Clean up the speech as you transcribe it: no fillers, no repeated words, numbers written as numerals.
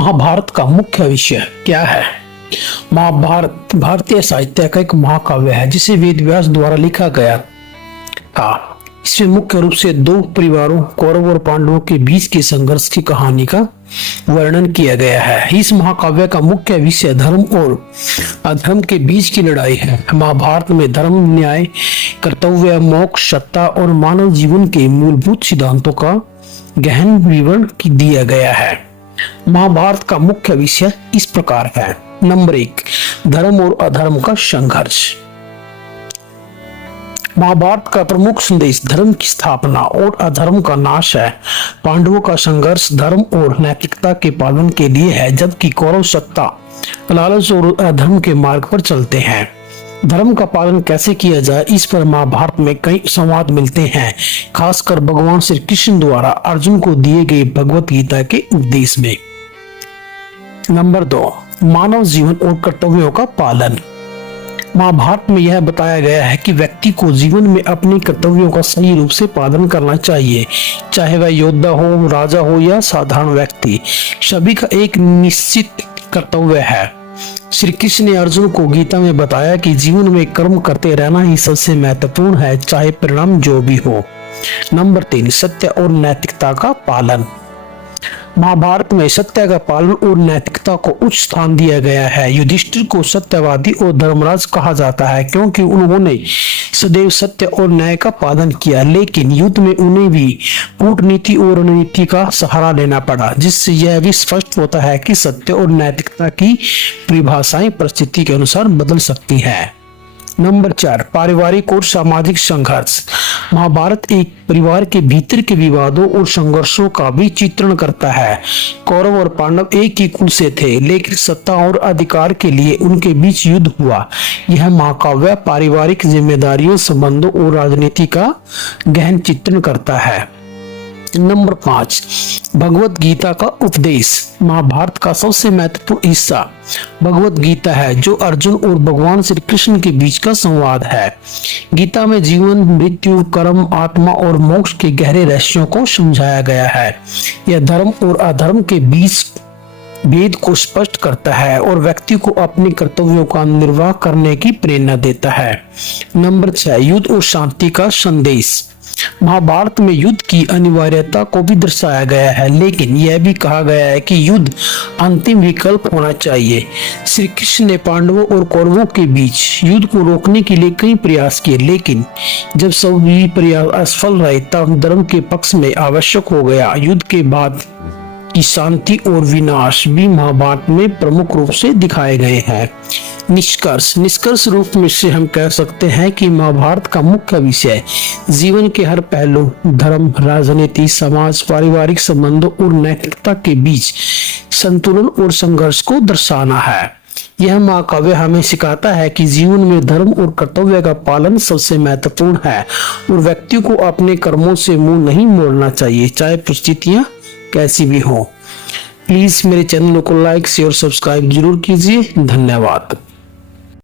महाभारत का मुख्य विषय क्या है? महाभारत भारतीय साहित्य का एक महाकाव्य है जिसे वेद व्यास द्वारा लिखा गया था। इसमें मुख्य रूप से दो परिवारों कौरव और पांडवों के बीच के संघर्ष की कहानी का वर्णन किया गया है। इस महाकाव्य का मुख्य विषय धर्म और अधर्म के बीच की लड़ाई है। महाभारत में धर्म, न्याय, कर्तव्य, मोक्ष, सत्ता और मानव जीवन के मूलभूत सिद्धांतों का गहन विवरण दिया गया है। महाभारत का मुख्य विषय इस प्रकार है। नंबर 1, धर्म और अधर्म का संघर्ष। महाभारत का प्रमुख संदेश धर्म की स्थापना और अधर्म का नाश है। पांडवों का संघर्ष धर्म और नैतिकता के पालन के लिए है, जबकि कौरव सत्ता, लालच और अधर्म के मार्ग पर चलते हैं। धर्म का पालन कैसे किया जाए, इस पर महाभारत में कई संवाद मिलते हैं, खासकर भगवान श्री कृष्ण द्वारा अर्जुन को दिए गए भगवत गीता के उपदेश में। नंबर 2, मानव जीवन और कर्तव्यों का पालन। महाभारत में यह बताया गया है कि व्यक्ति को जीवन में अपने कर्तव्यों का सही रूप से पालन करना चाहिए, चाहे वह योद्धा हो, राजा हो या साधारण व्यक्ति। सभी का एक निश्चित कर्तव्य है। श्री कृष्ण ने अर्जुन को गीता में बताया कि जीवन में कर्म करते रहना ही सबसे महत्वपूर्ण है, चाहे परिणाम जो भी हो। नंबर 3, सत्य और नैतिकता का पालन। महाभारत में सत्य का पालन और नैतिकता को उच्च स्थान दिया गया है। युधिष्ठिर को सत्यवादी और धर्मराज कहा जाता है क्योंकि उन्होंने सदैव सत्य और न्याय का पालन किया, लेकिन युद्ध में उन्हें भी कूटनीति और रणनीति का सहारा लेना पड़ा, जिससे यह भी स्पष्ट होता है कि सत्य और नैतिकता की परिभाषाएं परिस्थिति के अनुसार बदल सकती हैं। नंबर 4, पारिवारिक और सामाजिक संघर्ष। महाभारत एक परिवार के भीतर के विवादों और संघर्षों का भी चित्रण करता है। कौरव और पांडव एक ही कुल से थे, लेकिन सत्ता और अधिकार के लिए उनके बीच युद्ध हुआ। यह महाकाव्य पारिवारिक जिम्मेदारियों, संबंधों और राजनीति का गहन चित्रण करता है। नंबर 5, भगवत गीता का उपदेश। महाभारत का सबसे महत्वपूर्ण हिस्सा भगवत गीता है, जो अर्जुन और भगवान श्री कृष्ण के बीच का संवाद है। गीता में जीवन, मृत्यु, कर्म, आत्मा और मोक्ष के गहरे रहस्यों को समझाया गया है। यह धर्म और अधर्म के बीच भेद को स्पष्ट करता है और व्यक्ति को अपने कर्तव्यों का निर्वाह करने की प्रेरणा देता है। नंबर 6, युद्ध और शांति का संदेश। महाभारत में युद्ध की अनिवार्यता को भी दर्शाया गया है, लेकिन यह भी कहा गया है कि युद्ध अंतिम विकल्प होना चाहिए। श्री कृष्ण ने पांडवों और कौरवों के बीच युद्ध को रोकने के लिए कई प्रयास किए, लेकिन जब सभी प्रयास असफल रहे तब धर्म के पक्ष में आवश्यक हो गया। युद्ध के बाद की शांति और विनाश भी महाभारत में प्रमुख रूप से दिखाए गए हैं। निष्कर्ष रूप में से हम कह सकते हैं कि महाभारत का मुख्य विषय जीवन के हर पहलू, धर्म, राजनीति, समाज, पारिवारिक संबंधों और नैतिकता के बीच संतुलन और संघर्ष को दर्शाना है। यह महाकाव्य हमें सिखाता है कि जीवन में धर्म और कर्तव्य का पालन सबसे महत्वपूर्ण है और व्यक्ति को अपने कर्मों से मुंह नहीं मोड़ना चाहिए, चाहे परिस्थितियां कैसी भी हो। प्लीज मेरे चैनल को लाइक, शेयर, सब्सक्राइब जरूर कीजिए। धन्यवाद।